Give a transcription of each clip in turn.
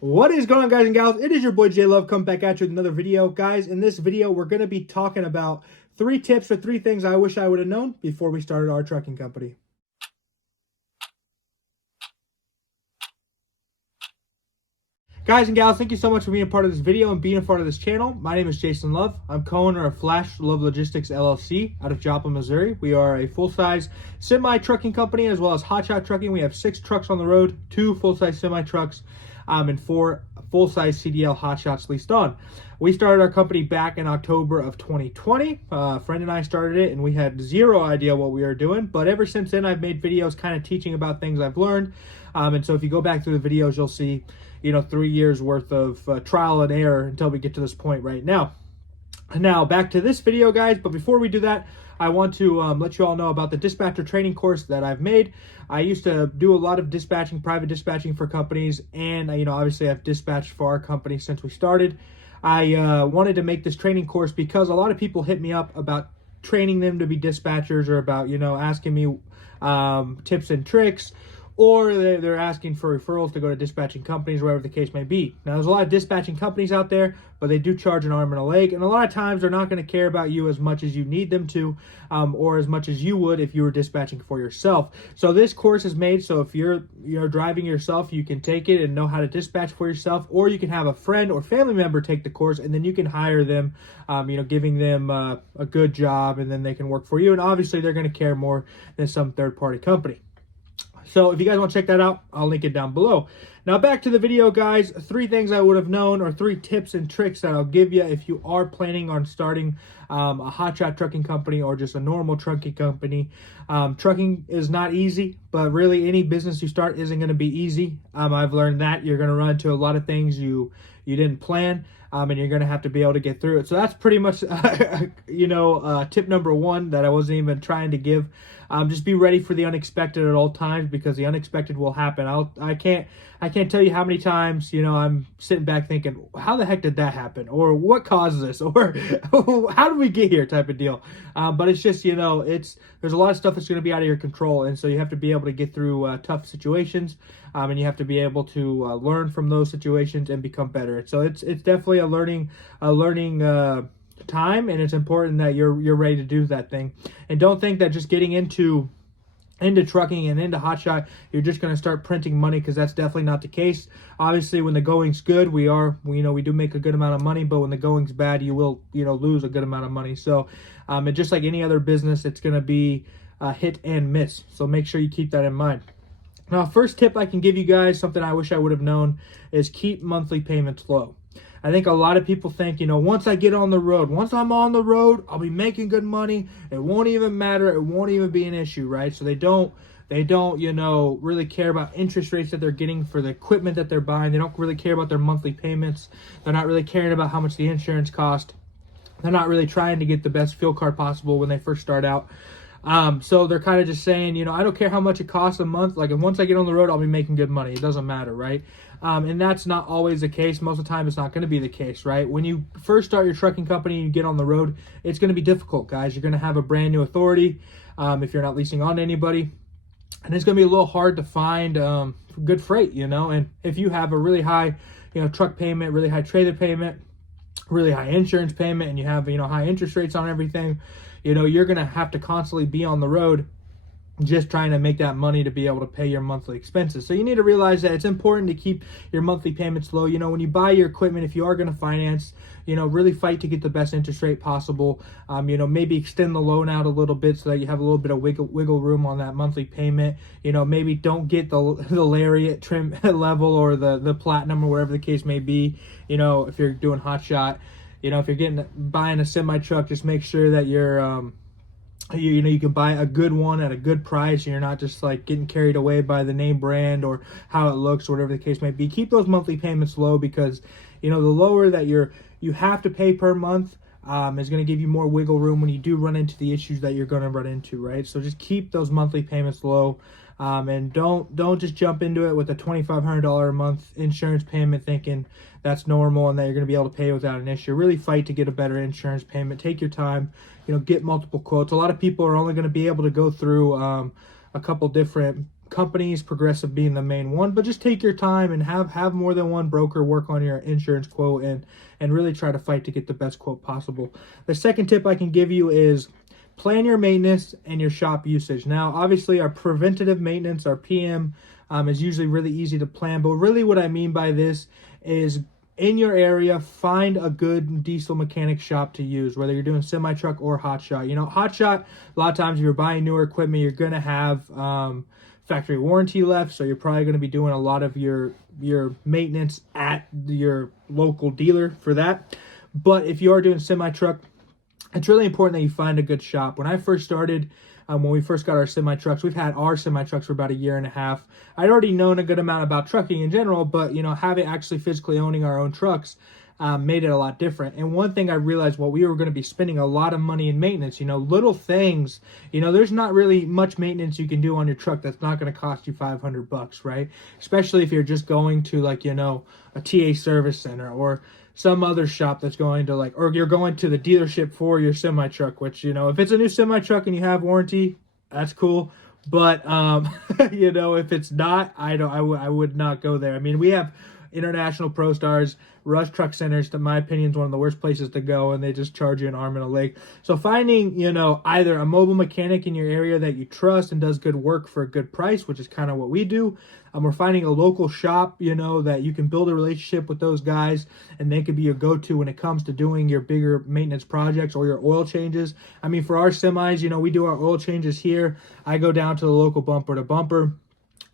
What is going on, guys and gals? It is your boy J Love coming back at you with another video. Guys, in this video, we're going to be talking about 3 tips or 3 things I wish I would have known before we started our trucking company. Guys and gals, thank you so much for being a part of this video and being a part of this channel. My name is Jason Love. I'm co-owner of Flash Love Logistics LLC out of Joplin, Missouri. We are a full-size semi-trucking company as well as hotshot trucking. We have 6 trucks on the road, 2 full-size semi-trucks, and 4 full-size CDL hotshots leased on. We started our company back in October of 2020. A friend and I started it, and we had zero idea what we were doing. But ever since then, I've made videos kind of teaching about things I've learned. And so if you go back through the videos, you'll see 3 years worth of trial and error until we get to this point right now. Now back to this video, guys, but before we do that, I want to let you all know about the dispatcher training course that I've made. I used to do a lot of dispatching, private dispatching for companies, and obviously I've dispatched for our company since we started. I wanted to make this training course because a lot of people hit me up about training them to be dispatchers, or about asking me tips and tricks, or they're asking for referrals to go to dispatching companies, whatever the case may be. Now, there's a lot of dispatching companies out there, but they do charge an arm and a leg, and a lot of times they're not going to care about you as much as you need them to, or as much as you would if you were dispatching for yourself. So this course is made so if you're driving yourself, you can take it and know how to dispatch for yourself, or you can have a friend or family member take the course, and then you can hire them, giving them a good job, and then they can work for you. And obviously, they're going to care more than some third-party company. So if you guys want to check that out, I'll link it down below. Now back to the video, guys. 3 things I would have known, or 3 tips and tricks that I'll give you if you are planning on starting a hotshot trucking company or just a normal trucking company. Trucking is not easy, but really any business you start isn't going to be easy. I've learned that you're going to run into a lot of things you didn't plan, and you're going to have to be able to get through it. So that's pretty much, tip number 1 that I wasn't even trying to give. Just be ready for the unexpected at all times, because the unexpected will happen. I can't tell you how many times, I'm sitting back thinking, how the heck did that happen? Or what caused this? Or how did we get here type of deal. But it's just, there's a lot of stuff that's going to be out of your control. And so you have to be able to get through tough situations. And you have to be able to learn from those situations and become better. So it's definitely a learning time, and it's important that you're ready to do that thing. And don't think that just getting into trucking and into hotshot, you're just going to start printing money, because that's definitely not the case. Obviously, when the going's good, we do make a good amount of money, but when the going's bad, you will lose a good amount of money. So and just like any other business, it's going to be hit and miss. So make sure you keep that in mind. Now, first tip I can give you guys, something I wish I would have known, is keep monthly payments low. I think a lot of people think, once I get on the road, once I'm on the road, I'll be making good money. It won't even matter. It won't even be an issue, right? So they don't, really care about interest rates that they're getting for the equipment that they're buying. They don't really care about their monthly payments. They're not really caring about how much the insurance costs. They're not really trying to get the best fuel card possible when they first start out. So they're kind of just saying, I don't care how much it costs a month. Like, once I get on the road, I'll be making good money. It doesn't matter, right? And that's not always the case. Most of the time, it's not going to be the case, right? When you first start your trucking company and you get on the road, it's going to be difficult, guys. You're going to have a brand new authority if you're not leasing on to anybody. And it's going to be a little hard to find good freight, And if you have a really high, truck payment, really high trailer payment, really high insurance payment, and you have, high interest rates on everything, you're going to have to constantly be on the road just trying to make that money to be able to pay your monthly expenses. So you need to realize that it's important to keep your monthly payments low. When you buy your equipment, if you are going to finance, really fight to get the best interest rate possible. Maybe extend the loan out a little bit so that you have a little bit of wiggle room on that monthly payment. Maybe don't get the Lariat trim level, or the Platinum, or whatever the case may be. If you're doing hotshot, if you're buying a semi truck, just make sure that you're you can buy a good one at a good price, and you're not just like getting carried away by the name brand or how it looks, or whatever the case may be. Keep those monthly payments low, because the lower that you have to pay per month is going to give you more wiggle room when you do run into the issues that you're going to run into, right? So just keep those monthly payments low. And don't just jump into it with a $2,500 a month insurance payment thinking that's normal and that you're going to be able to pay without an issue. Really fight to get a better insurance payment. Take your time, get multiple quotes. A lot of people are only going to be able to go through a couple different companies, Progressive being the main one, but just take your time and have more than one broker work on your insurance quote and really try to fight to get the best quote possible. The second tip I can give you is plan your maintenance and your shop usage. Now, obviously, our preventative maintenance, our PM, is usually really easy to plan, but really what I mean by this is in your area, find a good diesel mechanic shop to use, whether you're doing semi-truck or hot shot. You know, hot shot, a lot of times if you're buying newer equipment, you're going to have factory warranty left, so you're probably going to be doing a lot of your maintenance at your local dealer for that. But if you are doing semi-truck, it's really important that you find a good shop. When I first started, when we first got our semi-trucks, we've had our semi-trucks for about a year and a half. I'd already known a good amount about trucking in general, but, you know, having actually physically owning our own trucks made it a lot different. And one thing I realized, well, we were going to be spending a lot of money in maintenance, you know, little things, you know, there's not really much maintenance you can do on your truck that's not going to cost you $500, right? Especially if you're just going to, like, you know, a TA service center or some other shop that's going to, like, or you're going to the dealership for your semi truck, which, you know, if it's a new semi truck and you have warranty, that's cool. But you know, if it's not, I would not go there. I mean, we have International Pro Stars, Rush Truck Centers, in my opinion, is one of the worst places to go, and they just charge you an arm and a leg. So finding, you know, either a mobile mechanic in your area that you trust and does good work for a good price, which is kind of what we do. We're finding a local shop, you know, that you can build a relationship with those guys, and they could be your go-to when it comes to doing your bigger maintenance projects or your oil changes. I mean, for our semis, you know, we do our oil changes here. I go down to the local bumper to bumper,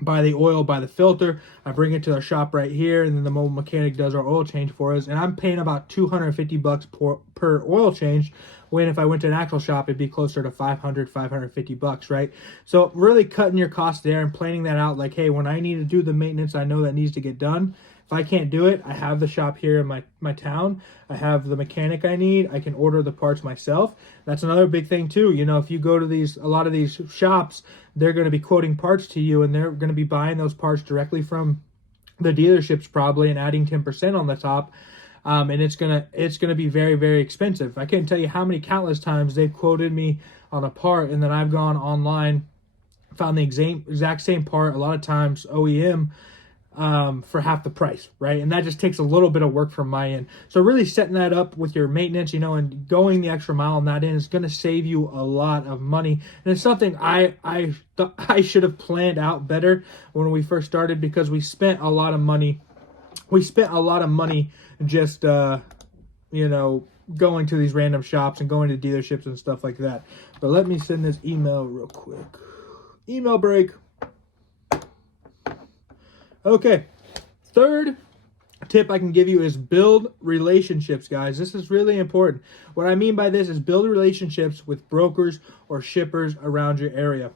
buy the oil, buy the filter, I bring it to our shop right here, and then the mobile mechanic does our oil change for us, and I'm paying about $250 per oil change, when if I went to an actual shop, it'd be closer to $550, right? So really cutting your costs there and planning that out, like, hey, when I need to do the maintenance, I know that needs to get done. If I can't do it, I have the shop here in my town. I have the mechanic I need. I can order the parts myself. That's another big thing too. You know, if you go to a lot of these shops, they're going to be quoting parts to you, and they're going to be buying those parts directly from the dealerships probably and adding 10% on the top. And it's gonna be very, very expensive. I can't tell you how many countless times they've quoted me on a part, and then I've gone online, found the exact same part, a lot of times OEM, for half the price, right? And that just takes a little bit of work from my end. So really setting that up with your maintenance, you know, and going the extra mile on that end is going to save you a lot of money. And it's something I should have planned out better when we first started, because we spent a lot of money. We spent a lot of money just, you know, going to these random shops and going to dealerships and stuff like that. But let me send this email real quick. Email break. Okay, third tip I can give you is build relationships, guys. This is really important. What I mean by this is build relationships with brokers or shippers around your area.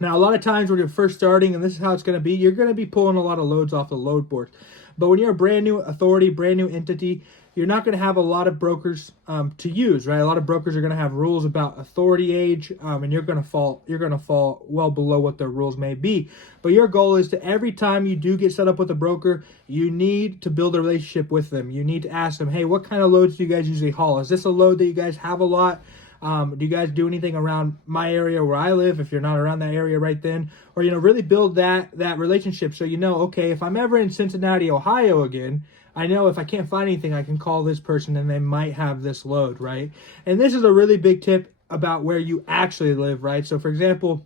Now, a lot of times when you're first starting, and this is how it's going to be, you're going to be pulling a lot of loads off the load board. But when you're a brand new authority, brand new entity, you're not going to have a lot of brokers to use, right? A lot of brokers are going to have rules about authority age, and you're going to fall well below what their rules may be. But your goal is to, every time you do get set up with a broker, you need to build a relationship with them. You need to ask them, hey, what kind of loads do you guys usually haul? Is this a load that you guys have a lot? Do you guys do anything around my area where I live, if you're not around that area right then? Or, you know, really build that relationship, so you know, okay, if I'm ever in Cincinnati, Ohio again, I know if I can't find anything, I can call this person and they might have this load, right? And this is a really big tip about where you actually live, right? So, for example,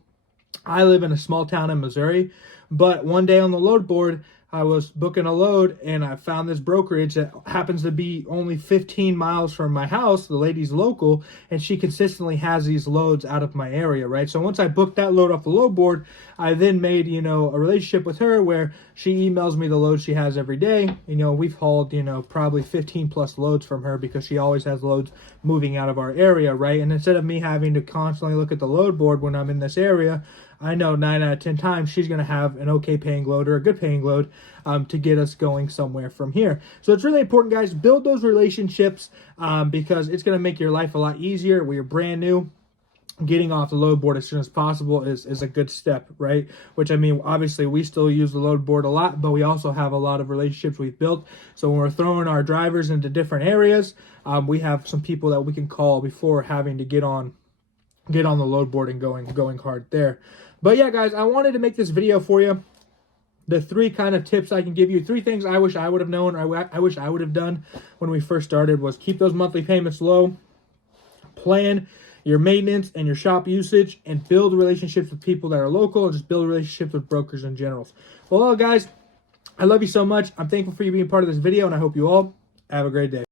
I live in a small town in Missouri, but one day on the load board, I was booking a load, and I found this brokerage that happens to be only 15 miles from my house. The lady's local, and she consistently has these loads out of my area, right? So once I booked that load off the load board, I then made, you know, a relationship with her where she emails me the loads she has every day. You know, we've hauled, you know, probably 15 plus loads from her, because she always has loads moving out of our area, right? And instead of me having to constantly look at the load board when I'm in this area, I know 9 out of 10 times she's going to have an okay paying load or a good paying load to get us going somewhere from here. So it's really important, guys, build those relationships because it's going to make your life a lot easier when you're brand new. Getting off the load board as soon as possible is a good step, right? Which, I mean, obviously we still use the load board a lot, but we also have a lot of relationships we've built. So when we're throwing our drivers into different areas, we have some people that we can call before having to get on the load board and going hard there. But yeah, guys, I wanted to make this video for you. The 3 kind of tips I can give you, 3 things I wish I would have known, or I wish I would have done when we first started, was keep those monthly payments low, plan your maintenance and your shop usage, and build relationships with people that are local, and just build relationships with brokers in general. Well, guys, I love you so much. I'm thankful for you being part of this video, and I hope you all have a great day.